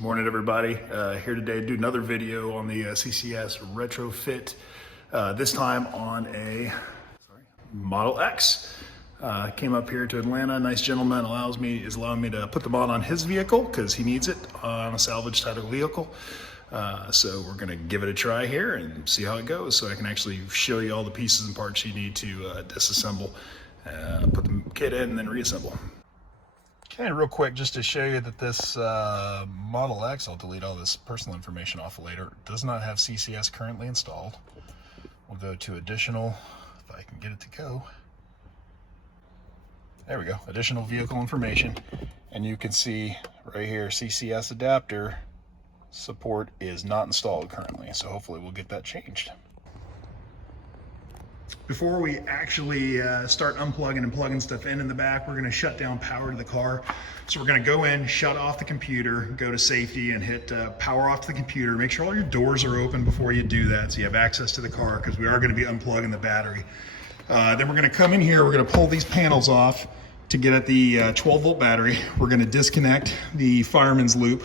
Morning, everybody. Here today to do another video on the CCS Retrofit. This time on a Model X. Came up here to Atlanta. Nice gentleman is allowing me to put the mod on his vehicle because he needs it on a salvage title vehicle. So we're gonna give it a try here and see how it goes. So I can actually show you all the pieces and parts you need to disassemble, put the kit in, and then reassemble. Okay, real quick, just to show you that this Model X, I'll delete all this personal information off later, does not have CCS currently installed. We'll go to additional, if I can get it to go. There we go, additional vehicle information. And you can see right here, CCS Adapter support is not installed currently. So hopefully we'll get that changed. Before we actually start unplugging and plugging stuff in the back, we're gonna shut down power to the car. So we're gonna go in, shut off the computer, go to safety and hit power off to the computer. Make sure all your doors are open before you do that so you have access to the car, because we are gonna be unplugging the battery. Then we're gonna come in here, we're gonna pull these panels off to get at the 12 volt battery. We're gonna disconnect the fireman's loop,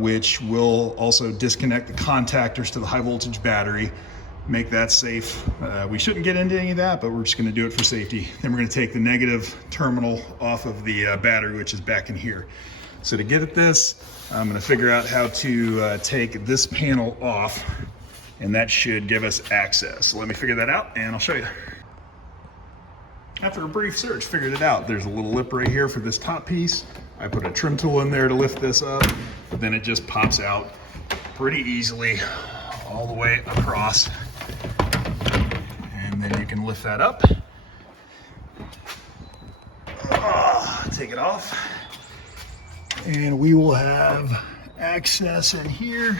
which will also disconnect the contactors to the high voltage battery. Make that safe. We shouldn't get into any of that, but we're just gonna do it for safety. Then we're gonna take the negative terminal off of the battery, which is back in here. So to get at this, I'm gonna figure out how to take this panel off, and that should give us access. So let me figure that out and I'll show you. After a brief search, figured it out. There's a little lip right here for this top piece. I put a trim tool in there to lift this up, but then it just pops out pretty easily all the way across. And then you can lift that up. Take it off. And we will have access in here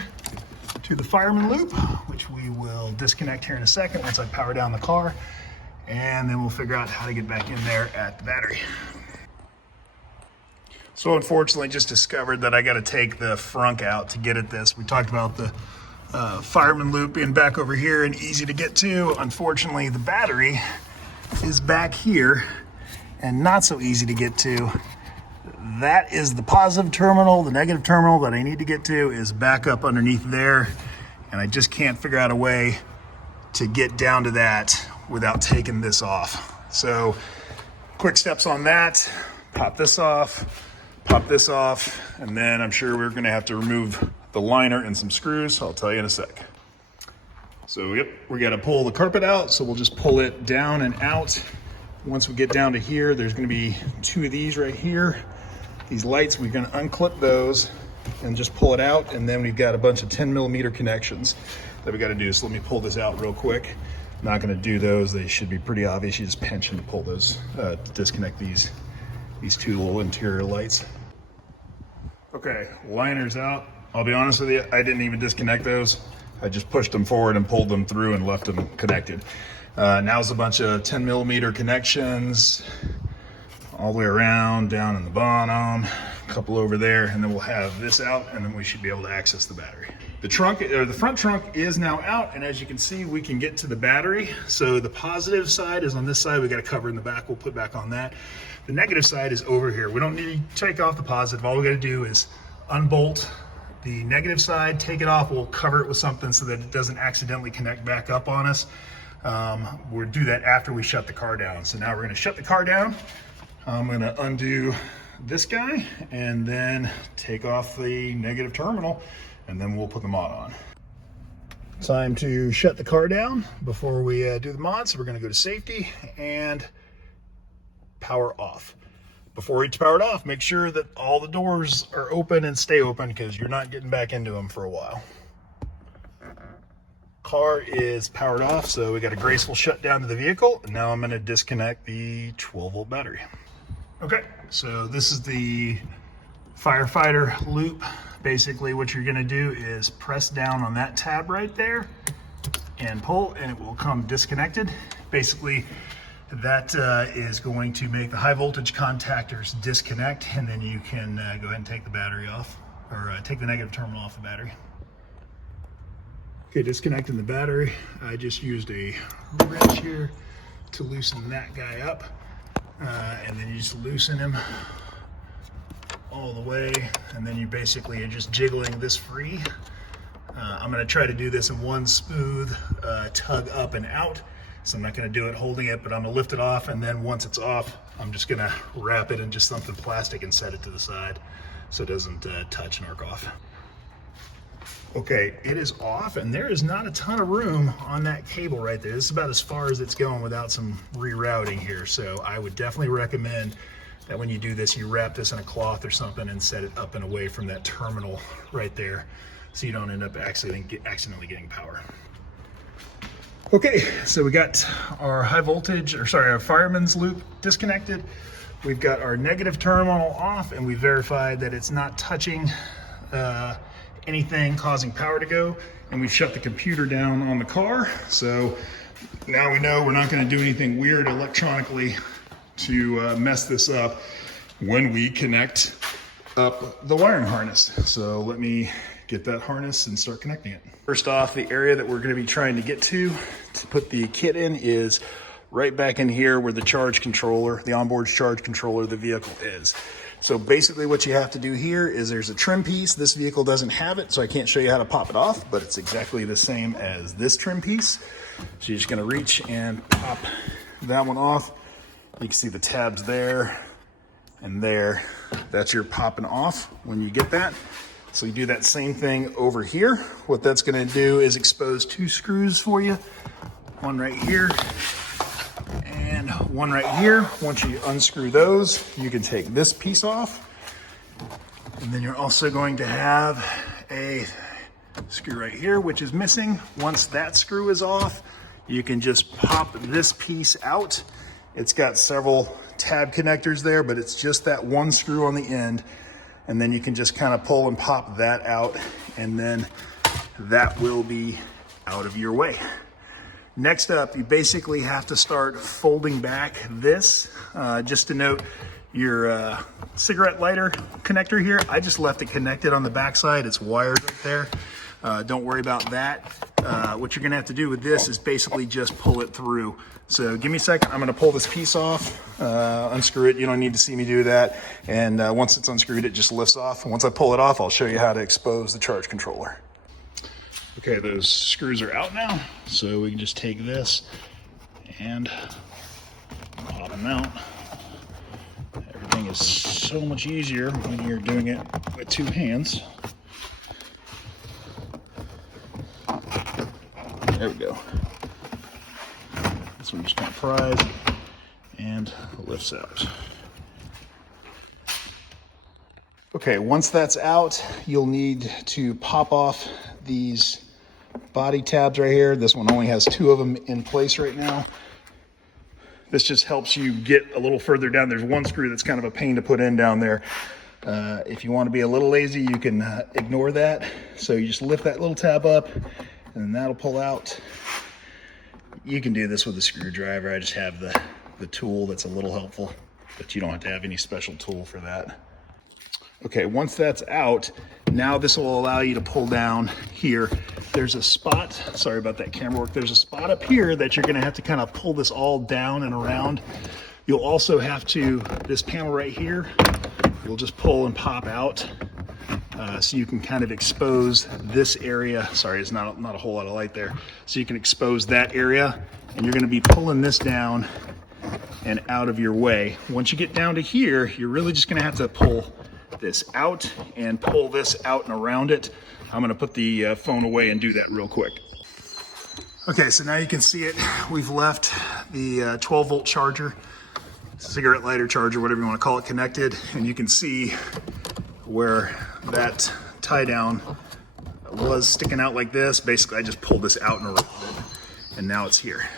to the fireman loop, which we will disconnect here in a second once I power down the car. And then we'll figure out how to get back in there at the battery. So unfortunately, just discovered that I got to take the frunk out to get at this. We talked about the fireman loop being back over here and easy to get to. Unfortunately, the battery is back here and not so easy to get to. That is the positive terminal. The negative terminal that I need to get to is back up underneath there, and I just can't figure out a way to get down to that without taking this off. So quick steps on that. Pop this off, and then I'm sure we're gonna have to remove the liner and some screws. I'll tell you in a sec. So yep, we got to pull the carpet out. So we'll just pull it down and out. Once we get down to here, there's going to be two of these right here. These lights, we're going to unclip those and just pull it out. And then we've got a bunch of 10mm connections that we got to do. So let me pull this out real quick. Not going to do those. They should be pretty obvious. You just pinch and pull those to disconnect these two little interior lights. Okay, liner's out. I'll be honest with you, I didn't even disconnect those. I just pushed them forward and pulled them through and left them connected. Now it's a bunch of 10mm connections all the way around, down in the bottom, a couple over there, and then we'll have this out, and then we should be able to access the battery. The front trunk is now out, and as you can see, we can get to the battery. So the positive side is on this side. We got a cover in the back. We'll put back on that. The negative side is over here. We don't need to take off the positive. All we got to do is unbolt the negative side, take it off. We'll cover it with something so that it doesn't accidentally connect back up on us. We'll do that after we shut the car down. So now we're going to shut the car down. I'm going to undo this guy and then take off the negative terminal, and then we'll put the mod on. Time to shut the car down before we do the mod. So we're going to go to safety and power off. Before it's powered off, make sure that all the doors are open and stay open, because you're not getting back into them for a while. Car is powered off, so we got a graceful shutdown to the vehicle. And now I'm going to disconnect the 12 volt battery. Okay, so this is the firefighter loop. Basically what you're going to do is press down on that tab right there and pull, and it will come disconnected. Basically, that is going to make the high voltage contactors disconnect, and then you can go ahead and take the battery off, or take the negative terminal off the battery. Okay, disconnecting the battery. I just used a wrench here to loosen that guy up, and then you just loosen him all the way, and then you basically are just jiggling this free. I'm going to try to do this in one smooth tug up and out. So I'm not going to do it holding it, but I'm going to lift it off, and then once it's off, I'm just going to wrap it in just something plastic and set it to the side so it doesn't touch and arc off. Okay, it is off, and there is not a ton of room on that cable right there. This is about as far as it's going without some rerouting here. So I would definitely recommend that when you do this, you wrap this in a cloth or something and set it up and away from that terminal right there so you don't end up accidentally getting power. Okay, so we got our our fireman's loop disconnected. We've got our negative terminal off, and we verified that it's not touching anything causing power to go. And we've shut the computer down on the car. So now we know we're not going to do anything weird electronically to mess this up when we connect up the wiring harness. So let me get that harness and start connecting it. First off, the area that we're going to be trying to get to put the kit in is right back in here where the charge controller, the onboard charge controller of the vehicle is. So basically what you have to do here is there's a trim piece. This vehicle doesn't have it, so I can't show you how to pop it off, but it's exactly the same as this trim piece. So you're just going to reach and pop that one off. You can see the tabs there and there. That's your popping off when you get that. So you do that same thing over here. What that's going to do is expose two screws for you. One right here and one right here. Once you unscrew those, you can take this piece off. And then you're also going to have a screw right here, which is missing. Once that screw is off, you can just pop this piece out. It's got several tab connectors there, but it's just that one screw on the end. And then you can just kind of pull and pop that out, and then that will be out of your way. Next up, you basically have to start folding back this. Just to note, your cigarette lighter connector here, I just left it connected on the backside. It's wired right there. Don't worry about that. What you're gonna have to do with this is basically just pull it through. So give me a second, I'm gonna pull this piece off, unscrew it. You don't need to see me do that. And once it's unscrewed, it just lifts off. And once I pull it off, I'll show you how to expose the charge controller. Okay, those screws are out now. So we can just take this and pop them out. Everything is so much easier when you're doing it with two hands. There we go. This one just kind of pries and lifts out. Okay, once that's out, you'll need to pop off these body tabs right here. This one only has two of them in place right now. This just helps you get a little further down. There's one screw that's kind of a pain to put in down there. If you want to be a little lazy, you can ignore that. So you just lift that little tab up, and then that'll pull out. You can do this with a screwdriver. I just have the tool that's a little helpful, but you don't have to have any special tool for that. Okay, once that's out, now this will allow you to pull down here. There's a spot, sorry about that camera work, there's a spot up here that you're gonna have to kind of pull this all down and around. You'll also have to, this panel right here, you'll just pull and pop out. So you can kind of expose this area. Sorry, it's not a whole lot of light there. So you can expose that area, and you're gonna be pulling this down and out of your way. Once you get down to here, you're really just gonna have to pull this out and pull this out and around it. I'm gonna put the phone away and do that real quick. Okay, so now you can see it. We've left the 12-volt charger, cigarette lighter charger, whatever you wanna call it, connected, and you can see where that tie down was sticking out like this. Basically, I just pulled this out and around it, and now it's here.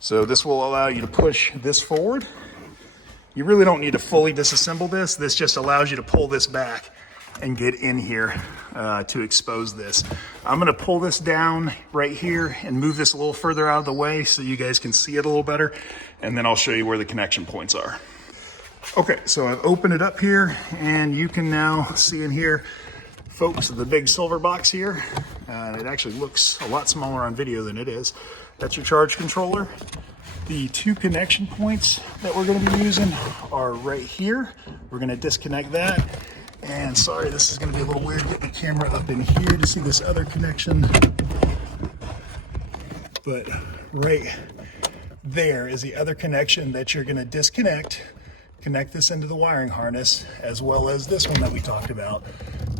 So this will allow you to push this forward. You really don't need to fully disassemble this. This just allows you to pull this back and get in here to expose this. I'm gonna pull this down right here and move this a little further out of the way so you guys can see it a little better, and then I'll show you where the connection points are. Okay, so I've opened it up here, and you can now see in here, folks, the big silver box here. It actually looks a lot smaller on video than it is. That's your charge controller. The two connection points that we're gonna be using are right here. We're gonna disconnect that, And sorry, this is going to be a little weird getting the camera up in here to see this other connection. But right there is the other connection that you're going to disconnect. Connect this into the wiring harness, as well as this one that we talked about.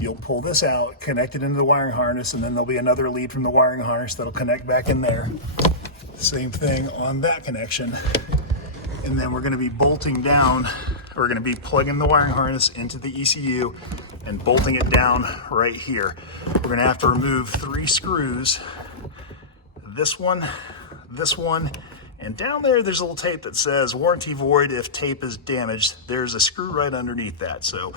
You'll pull this out, connect it into the wiring harness, and then there'll be another lead from the wiring harness that'll connect back in there. Same thing on that connection. And then we're going to be bolting down, we're going to be plugging the wiring harness into the ECU and bolting it down right here. We're going to have to remove 3 screws. This one, and down there's a little tape that says warranty void if tape is damaged. There's a screw right underneath that. So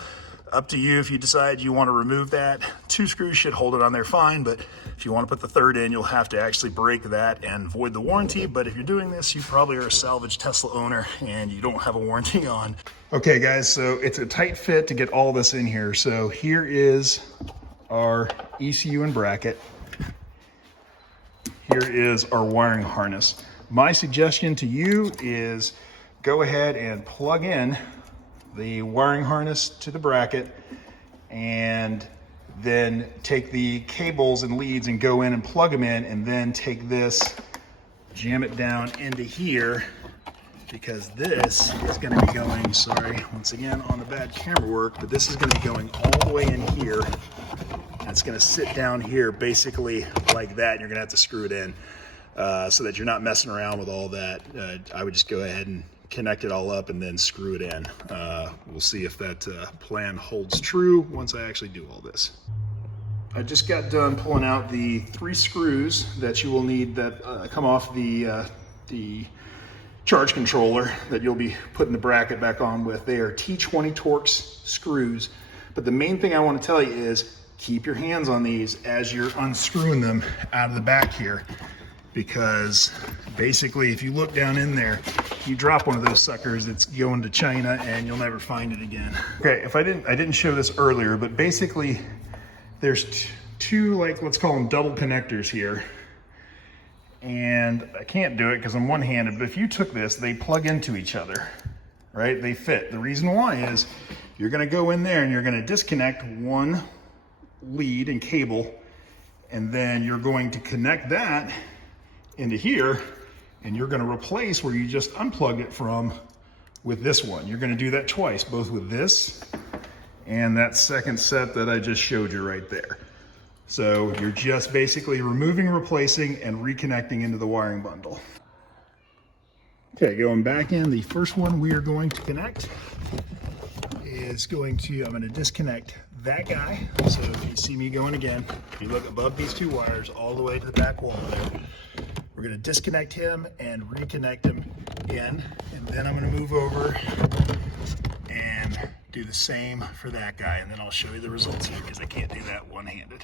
up to you if you decide you want to remove that. 2 screws should hold it on there fine, but if you want to put the 3rd in, you'll have to actually break that and void the warranty. But if you're doing this, you probably are a salvage Tesla owner and you don't have a warranty on. Okay guys, so it's a tight fit to get all this in here. So here is our ECU and bracket. Here is our wiring harness. My suggestion to you is go ahead and plug in the wiring harness to the bracket and then take the cables and leads and go in and plug them in, and then take this, jam it down into here, because this is going to be going, sorry, once again on the bad camera work, but this is going to be going all the way in here. And it's going to sit down here basically like that, and you're going to have to screw it in. So that you're not messing around with all that. I would just go ahead and connect it all up and then screw it in. We'll see if that plan holds true once I actually do all this. I just got done pulling out the 3 screws that you will need that come off the charge controller that you'll be putting the bracket back on with. They are T20 Torx screws. But the main thing I want to tell you is keep your hands on these as you're unscrewing them out of the back here. Because basically if you look down in there, you drop one of those suckers, it's going to China and you'll never find it again. Okay, if I didn't show this earlier, but basically there's 2, like, let's call them double connectors here. And I can't do it because I'm one-handed, but if you took this, they plug into each other, right? They fit. The reason why is you're gonna go in there and you're gonna disconnect one lead and cable, and then you're going to connect that into here, and you're going to replace where you just unplugged it from with this one. You're going to do that twice, both with this and that second set that I just showed you right there. So you're just basically removing, replacing, and reconnecting into the wiring bundle. Okay, going back in, the first one we are going to connect is I'm going to disconnect that guy. So if you see me going again, if you look above these 2 wires all the way to the back wall there, we're going to disconnect him and reconnect him again. And then I'm going to move over and do the same for that guy. And then I'll show you the results here because I can't do that one-handed.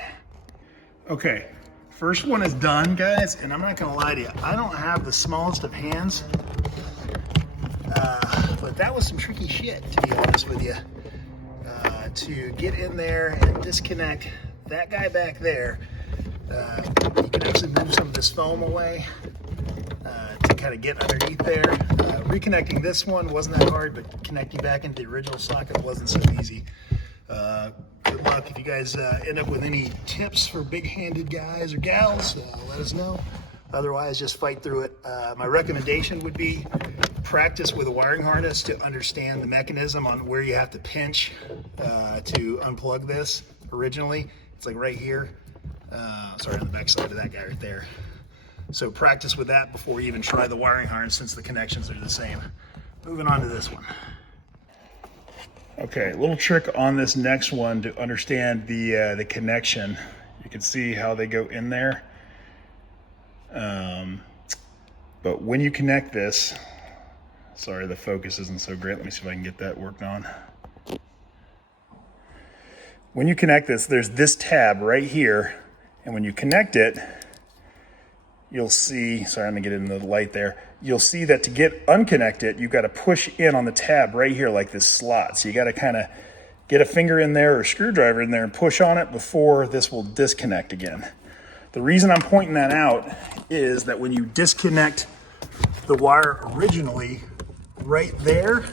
Okay, first one is done, guys. And I'm not going to lie to you, I don't have the smallest of hands. But that was some tricky shit, to be honest with you. To get in there and disconnect that guy back there. You can actually move some of this foam away to kind of get underneath there. Reconnecting this one wasn't that hard, but connecting back into the original socket wasn't so easy. Good luck. If you guys end up with any tips for big-handed guys or gals, let us know. Otherwise, just fight through it. My recommendation would be practice with a wiring harness to understand the mechanism on where you have to pinch to unplug this originally. It's like right here. Sorry, on the back side of that guy right there. So practice with that before you even try the wiring harness, since the connections are the same. Moving on to this one. Okay, a little trick on this next one to understand the connection. You can see how they go in there. But when you connect this, sorry, the focus isn't so great. Let me see if I can get that worked on. When you connect this, there's this tab right here. And when you connect it, you'll see, sorry, I'm gonna get into the light there. You'll see that to get unconnected, you've got to push in on the tab right here like this slot. So you got to kind of get a finger in there or a screwdriver in there and push on it before this will disconnect again. The reason I'm pointing that out is that when you disconnect the wire originally right there,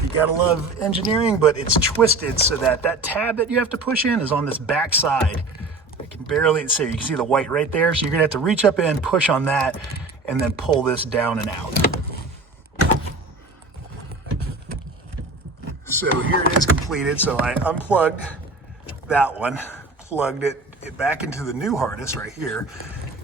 You gotta love engineering, but it's twisted so that that tab that you have to push in is on this back side. I can barely see, you can see the white right there. So you're gonna have to reach up in, push on that, and then pull this down and out. So here it is completed. So I unplugged that one, plugged it back into the new harness right here,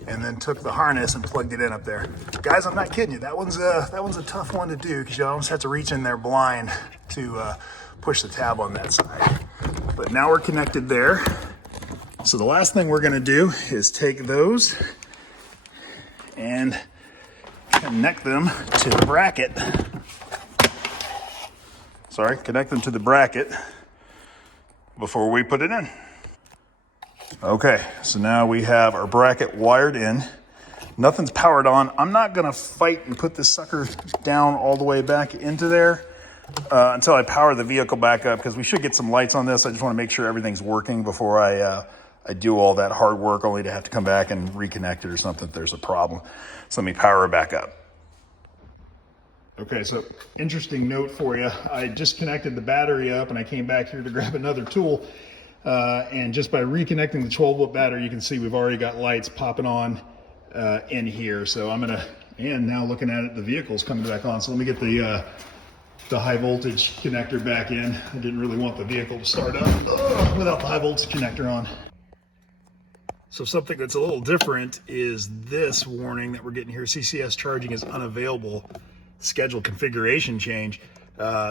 and then took the harness and plugged it in up there. Guys, I'm not kidding you. That one's a tough one to do because you almost have to reach in there blind to push the tab on that side. But now we're connected there. So the last thing we're gonna do is take those and connect them to the bracket. Connect them to the bracket before we put it in. Okay, so now we have our bracket wired in. Nothing's powered on. I'm not gonna fight and put this sucker down all the way back into there until I power the vehicle back up, because we should get some lights on this. I just wanna make sure everything's working before I do all that hard work only to have to come back and reconnect it or something if there's a problem. So let me power it back up. Okay, so interesting note for you. I just connected the battery up and I came back here to grab another tool. And just by reconnecting the 12-volt battery, you can see we've already got lights popping on in here. So I'm gonna, and now looking at it, the vehicle's coming back on. So let me get the high voltage connector back in. I didn't really want the vehicle to start up without the high voltage connector on. So something that's a little different is this warning that we're getting here. CCS charging is unavailable. Schedule configuration change.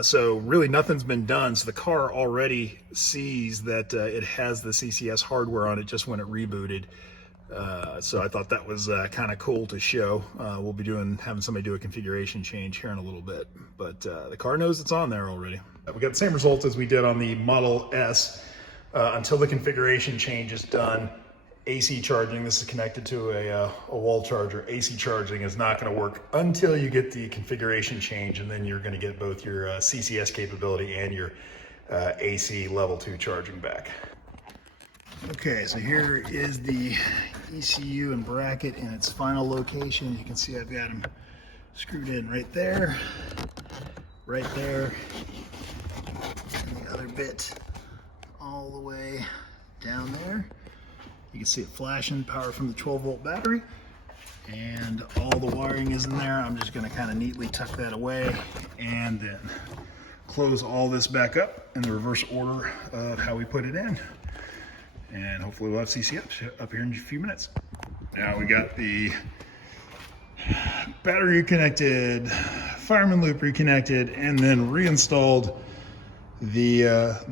So really nothing's been done. So the car already sees that it has the CCS hardware on it just when it rebooted. So I thought that was kind of cool to show. We'll be having somebody do a configuration change here in a little bit, but the car knows it's on there already. We got the same results as we did on the Model S until the configuration change is done. AC charging, this is connected to a wall charger. AC charging is not going to work until you get the configuration change, and then you're going to get both your CCS capability and your AC level 2 charging back. Okay, so here is the ECU and bracket in its final location. You can see I've got them screwed in right there, and the other bit all the way down there. You can see it flashing, power from the 12-volt battery, and all the wiring is in there. I'm just going to kind of neatly tuck that away and then close all this back up in the reverse order of how we put it in. And hopefully we'll have CCS up here in a few minutes. Now we got the battery connected, fireman loop reconnected, and then reinstalled the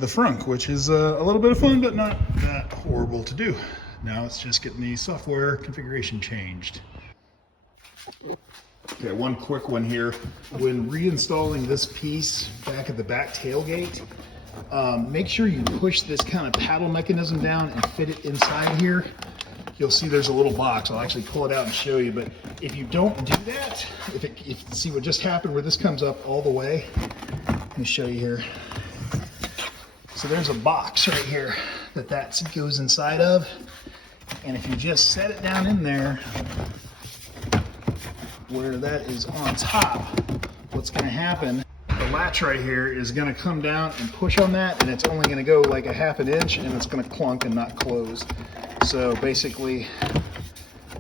frunk, which is a little bit of fun, but not that horrible to do. Now it's just getting the software configuration changed. Okay, one quick one here. When reinstalling this piece back at the back tailgate, make sure you push this kind of paddle mechanism down and fit it inside here. You'll see there's a little box. I'll actually pull it out and show you, but if you don't do that, see what just happened where this comes up all the way. Let me show you here. So there's a box right here that goes inside of. And if you just set it down in there where that is on top, what's going to happen, the latch right here is going to come down and push on that, and it's only going to go like a ½ an inch, and it's going to clunk and not close. So basically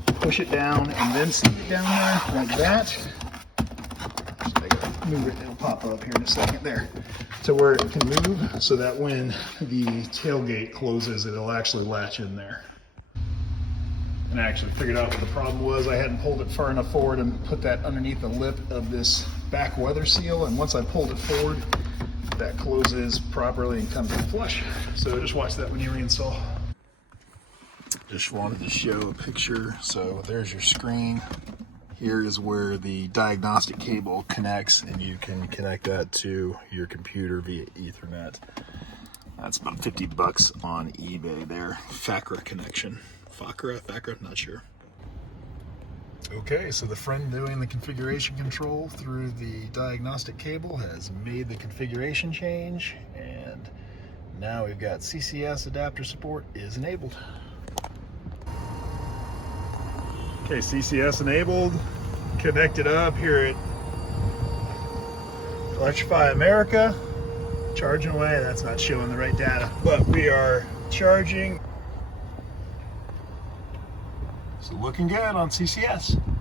push it down and then seat it down there like that. So I gotta move it, it'll pop up here in a second there to where it can move, so that when the tailgate closes, it'll actually latch in there. And I actually figured out what the problem was. I hadn't pulled it far enough forward and put that underneath the lip of this back weather seal, and once I pulled it forward, that closes properly and comes in flush. So just watch that when you reinstall. Just wanted to show a picture. So there's your screen. Here is where the diagnostic cable connects, and you can connect that to your computer via Ethernet. That's about 50 bucks on eBay there. FACRA connection. FACRA, not sure. Okay, so the friend doing the configuration control through the diagnostic cable has made the configuration change, and now we've got CCS adapter support is enabled. Okay, CCS enabled, connected up here at Electrify America, charging away. That's not showing the right data, but we are charging. So looking good on CCS.